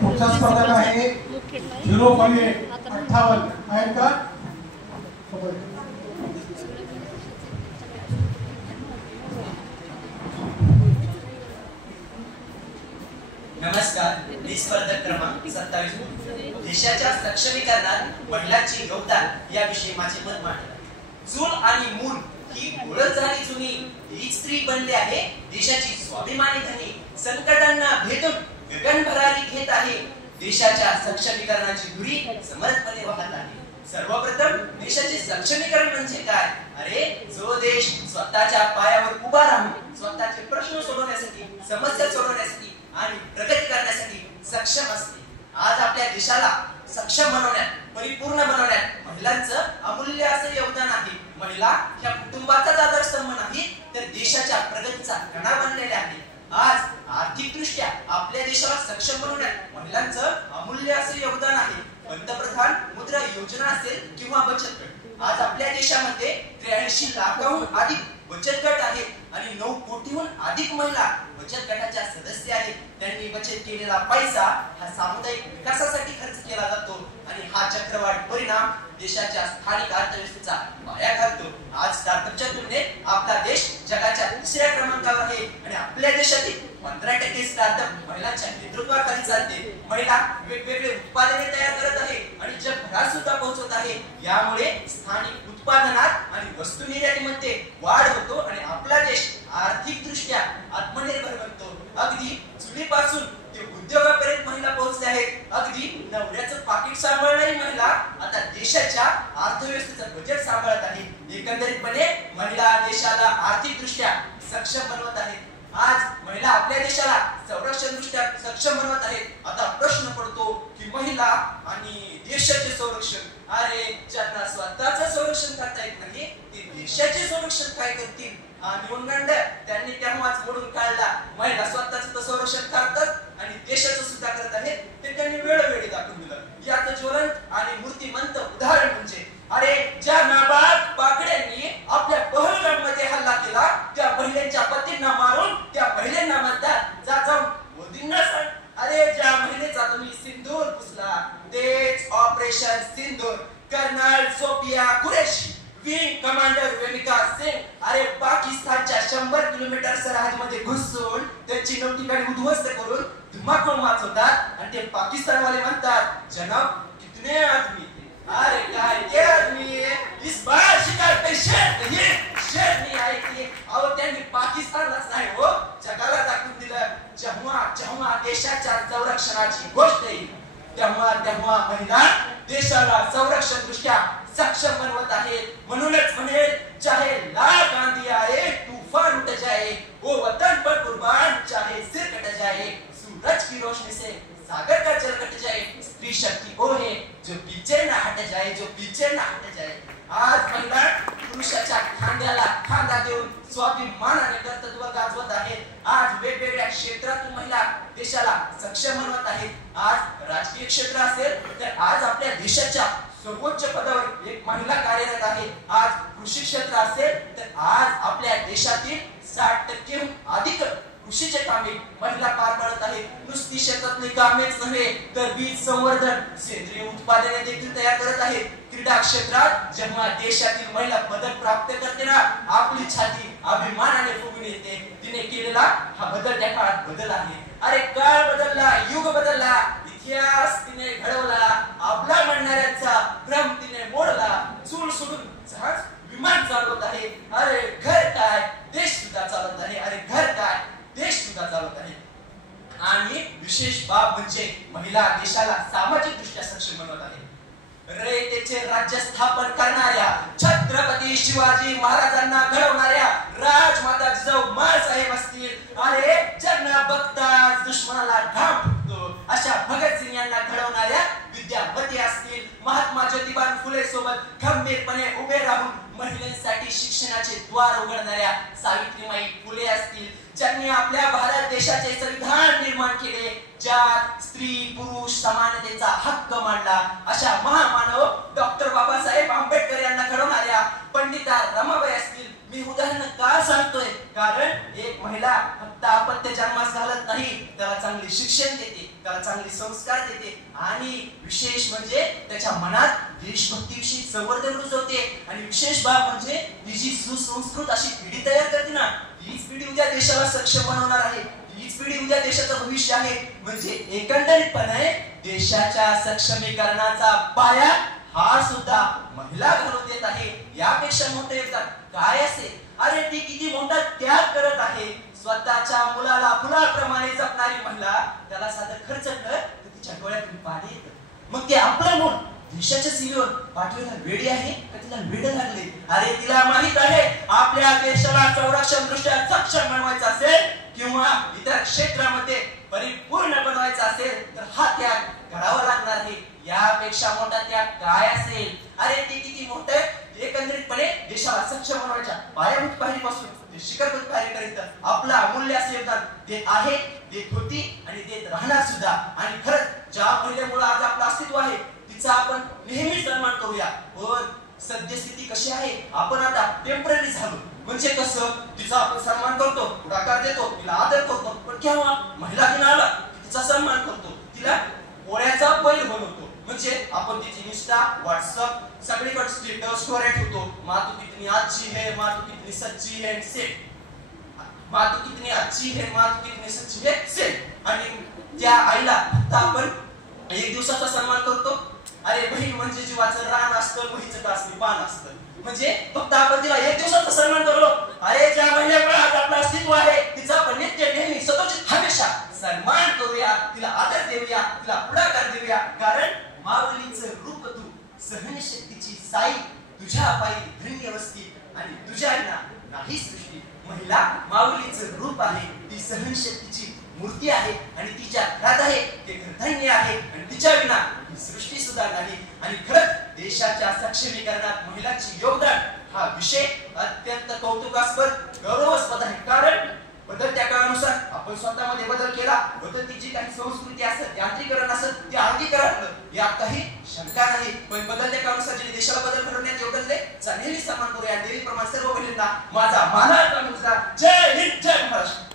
पुढचा स्पर्धक आहे 0558 आहेत का? नमस्कार, मी स्पर्धक क्रमांक 27 देशाच्या सक्षमीकरणात महिलांचे योगदान याविषयी माझे मत मांडले। चूल आणि मूल ही ओळख झाली जुनी, हीच स्त्री बनली आहे देशाची स्वाभिमानी धनी। संकटांना भेदून गगन भरारी घेत आहे, देशाच्या सक्षमीकरणाची धुरी समर्थपणे वाहत आहे। सर्वप्रथम देशाचे सक्षमीकरण म्हणजे काय? अरे जो देश स्वतःच्या पायावर उभा राहून स्वतःचे प्रश्न सोडवण्यासाठी, समस्या सोडवण्यासाठी आणि प्रगती करण्यासाठी सक्षम असते। आज आपल्या देशाला सक्षम बनवण्यात, परिपूर्ण बनवण्यात महिलांचं अमूल्य असं योगदान आहे। महिला ह्या कुटुंबाचाच आधारस्तंभ नाही तर देशाच्या प्रगतीचा कणा बनलेल्या आहे। आज आर्थिकदृष्ट्या आपल्या देशाला सक्षम बनवण्यात महिलांचं अमूल्य असं योगदान आहे। पंतप्रधान मुद्रा योजना असेल किंवा बचत गट, आज आपल्या देशामध्ये 83 लाखाहून अधिक बचत गट आहेत आणि 9 कोटीहून अधिक महिला बचत गटाच्या सदस्य आहेत। त्यांनी बचत केलेला पैसा हा सामुदायिक विकासासाठी खर्च केला जातो आणि हा चक्रवाढ परिणाम देशाच्या स्थानिक अर्थव्यवस्थेचा पाया घालतो। आज स्टार्टअपच्या तुलनेत आपला देश जगाच्या 3ऱ्या क्रमांकावर आहे आणि आपल्या देशातील 15% स्टार्टअप महिलांच्या नेतृत्वाखाली चालते। महिला वेगवेगळे उत्पादने तयार करत आहे आणि जगभरात सुद्धा पोहोचवत आहे। यामुळे स्थानिक उत्पादनात आणि वस्तू निर्यातीमध्ये वाढ होतो आणि आपला देश आर्थिकदृष्ट्या आत्मनिर्भर बनतो। अगदी चुलीपासून ते उद्योगापर्यंत महिला पोहोचल्या आहेत। अगदी नवऱ्याचं पाकिट सांभाळणारी महिला आता देशाच्या अर्थव्यवस्थेचं बजेट सांभाळत आहे। एकंदरीतपणे महिला देशाला आर्थिकदृष्ट्या सक्षम बनवत आहेत। आज महिला आपल्या देशाला संरक्षण दृष्ट्या सक्षम बनवत आहेत। आता प्रश्न पडतो की महिला आणि देशाचे संरक्षण, अरे ज्यांना स्वतःचं संरक्षण करता येत नाही ते देशाचे संरक्षण काय करतील? हा न्यूनगंड त्यांनी तेव्हाच मोडून काढला। महिला स्वतःचं संरक्षण करतात आणि देशाचं सुद्धा करत आहेत, ते त्यांनी वेळोवेळी दाखवून दिलं। याचं ज्वलंत आणि मूर्तिमंत उदाहरण म्हणजे अरे ज्या नाबाद पाकड्यांनी आपल्या पहलगाममध्ये हल्ला केला, त्या महिलांच्या पतींना मारून त्या महिलांना म्हणतात जा जाऊन मोदींना सांग। अरे ज्या महिलेचा तुम्ही सिंदूर पुसला, तेच operation Sindoor. Colonel Sofia Qureshi, wing commander Vyomika Singh, अरे पाकिस्तानच्या 100 किलोमीटर सरहदीमध्ये घुसून त्यांची 9 ठिकाणी उद्ध्वस्त करून धुमाकूळ माचवतात आणि ते पाकिस्तानवाले म्हणतात जनाब कितने आदमी? अरे काय ते आदमी, इस बार शिकार पे शेर नहीं, शेर नहीं आएगी। और त्यांनी पाकिस्तानलाच नाही हो जगाला दाखवून दिलं, जेव्हा देशाच्या संरक्षणाची गोष्ट येईल तेव्हा महिला देशाला संरक्षण दृष्ट्या सक्षम बनवत आहे। म्हणूनच म्हणेल चाहे लाख आंधी आए, तूफान उठ जाए, वो वतन पर कुर्बान चाहे सिर कट जाए, सूरज की रोशनी से सागर का जल कट जाए, स्त्री शक्ति वो है जो पीछे ना हट जाए, जो पीछे ना हट जाए। आज महिला पुरुषाच्या खांद्याला खांदा देऊन स्वाभिमानाने कर्तव्य गाजवत आहेत। आज वेगवेगळ्या क्षेत्रातून महिला देशाला सक्षम बनवत आहेत। आज राजकीय क्षेत्र असेल तर आज आपल्या देशाच्या सर्वोच्च पदावर एक महिला कार्यरत आहे। आज कृषी क्षेत्र असेल तर आज आपल्या देशातील 60% अधिक कृषीचे कामे महिला पार पाडत आहेत। नुसती शेतातली कामेच नव्हे तर बीज संवर्धन, सेंद्रिय उत्पादने देखील तयार करत आहेत। क्रीडा क्षेत्रात जेव्हा देशातील महिला पदक प्राप्त करते ना, आपली छाती अभिमानाने फुगून येते। तिने केलेला हा बदल त्या काळात बदल आहे। अरे काळ बदलला, युग बदलला, इतिहास तिने घडवला, आपला म्हणणाऱ्यांचा भ्रम तिने मोडला। चूल सोडून जहाज विमान चालवत आहे। अरे घर काय देश सुद्धा चालवत आहे, अरे घर काय देश सुद्धा चालवत आहे। आणि विशेष बाब म्हणजे महिला देशाला सामाजिक दृष्ट्या सक्षम बनवत आहे। रयतेचे राज्य स्थापन करणाऱ्या छत्रपती शिवाजी महाराजांना घडवणाऱ्या राजमाता जिजाऊ माँसाहेब असतील, अरे ज्यांना बघताच दुश्मनाला घाम फुटतो अशा भगतसिंग यांना घडवणाऱ्या विद्यापती असतील, महात्मा ज्योतिबा फुले सोबत खंबीरपणे उभे राहून महिलांसाठी शिक्षणाचे द्वार उघडणाऱ्या सावित्रीबाई फुले असतील, ज्यांनी आपल्या भारत देशाचे संविधान निर्माण केले, ज्यात स्त्री पुरुष समानतेचा हक्क मांडला, अशा महामानव डॉक्टर बाबासाहेब आंबेडकर यांना घडवणाऱ्या पंडिता रमाबाई असतील। मी उदाहरण का सांगतोय कारण एक महिला महिला फक्त अपत्य जन्मास घालत नाही, त्याला चांगले शिक्षण देते, त्याला चांगले संस्कार देते आणि विशेष म्हणजे त्याच्या मनात देशभक्तीविषयी संवर्धन रुजवते आणि विशेष बाब म्हणजे ती जी सुसंस्कृत अशी पिढी तयार करते ना, हीच पिढी उद्या देशाला सक्षम बनवणार आहे, हीच पिढी उद्या देशाचं भविष्य आहे. म्हणजे एकंदरीतपणे देशाच्या सक्षमीकरणाचा पाया हा सुद्धा महिला घालून देत आहे. यापेक्षा मोठं योगदान काय असेल? अरे ती किती मोठा त्याग करत आहे. स्वतःच्या मुलाला फुलाप्रमाणे जपणारी महिला, त्याला साधं खर्च कर तर तिच्या डोळ्यातून पाणी येतं. मग ते आपलं मूल देशाच्या सीमेवर पाठवायला वेडी आहे का तिला वेड लागले? अरे तिला माहित आहे आपल्या देशाला संरक्षण दृष्ट्या सक्षम बनवायचं असेल किंवा इतर क्षेत्रामध्ये परिपूर्ण बनवायचं असेल तर हा त्याग करावा लागणार आहे. यापेक्षा मोठा त्याग काय असेल? अरे ते किती मोठं एकंदरीतपणे देशाला सक्षम बनवायच्या पायाभूत पायरीपासून ते शिखरभूत पायरीपर्यंत आपलं अमूल्य असे योगदान देत आहे, देत होती आणि देत राहणार सुद्धा. आणि खरंच ज्या महिलेमुळे आज आपलं अस्तित्व आहे तिचा आपण नेहमी सन्मान करूया. पण सद्यस्थिती कशी आहे? आपण आता टेम्पररी झालो. म्हणजे कसं? तिचा आपण सन्मान करतो, पुढाकार देतो, तिला आदर करतो, पण केव्हा महिला दिन आला तिचा सन्मान करतो, तिला पोळ्याचा बैल बनवतो. म्हणजे आपण तिची इंस्टा, व्हॉट्सअप सगळीकडे स्टेटस स्टोरी ठेवतो. माँ तू कितनी अच्छी है, माँ तू कितनी सच्ची है, से माँ तू कितनी अच्छी है, माँ तू कितनी सच्ची है, से. आणि त्या आईला फक्त आपण एक दिवसाचा सन्मान करतो. अरे बहीण म्हणजे जीवाचं रान असतं, बहीचं कासनी पान असतं. म्हणजे फक्त आपण तिला एक दिवसाचा सन्मान करलो. अरे ज्या महिन्यामुळे आज आपलं अस्तित्व आहे तिचा आपण नित्य नेहमी सतत हमेशा सन्मान करूया, तिला आदर देऊया, तिला पुढाकार देऊया. कारण माऊलीचं रूप तू, सहनशक्तीची साई, तुझ्या पायी धन्य वस्ती आणि तुझ्या विना नाही सृष्टी. महिला माऊलीचं रूप आहे, ती सहनशक्तीची मूर्ती आहे आणि तिच्या घरात आहे ते धन्य आहे आणि तिच्या विना ही सृष्टी सुद्धा नाही. आणि खरंच देशाच्या सक्षमीकरणात महिलांचे योगदान हा विषय अत्यंत कौतुकास्पद, गौरवास्पद आहे. कारण बदलत्या काळानुसार आपण स्वतःमध्ये बदल केला. बदलती जी काही संस्कृती असेल, यांत्रिकरण असेल, ते अंगीकरण यात काही शंका नाही. पण बदलत्या काळानुसार ज्यांनी देशाला बदल घडवण्यात योगदान दिले चा नेहमी सन्मान करूया. देवीप्रमाणे सर्व महिलांना माझा मानाचा नमस्कार. जय हिंद, जय महाराष्ट्र.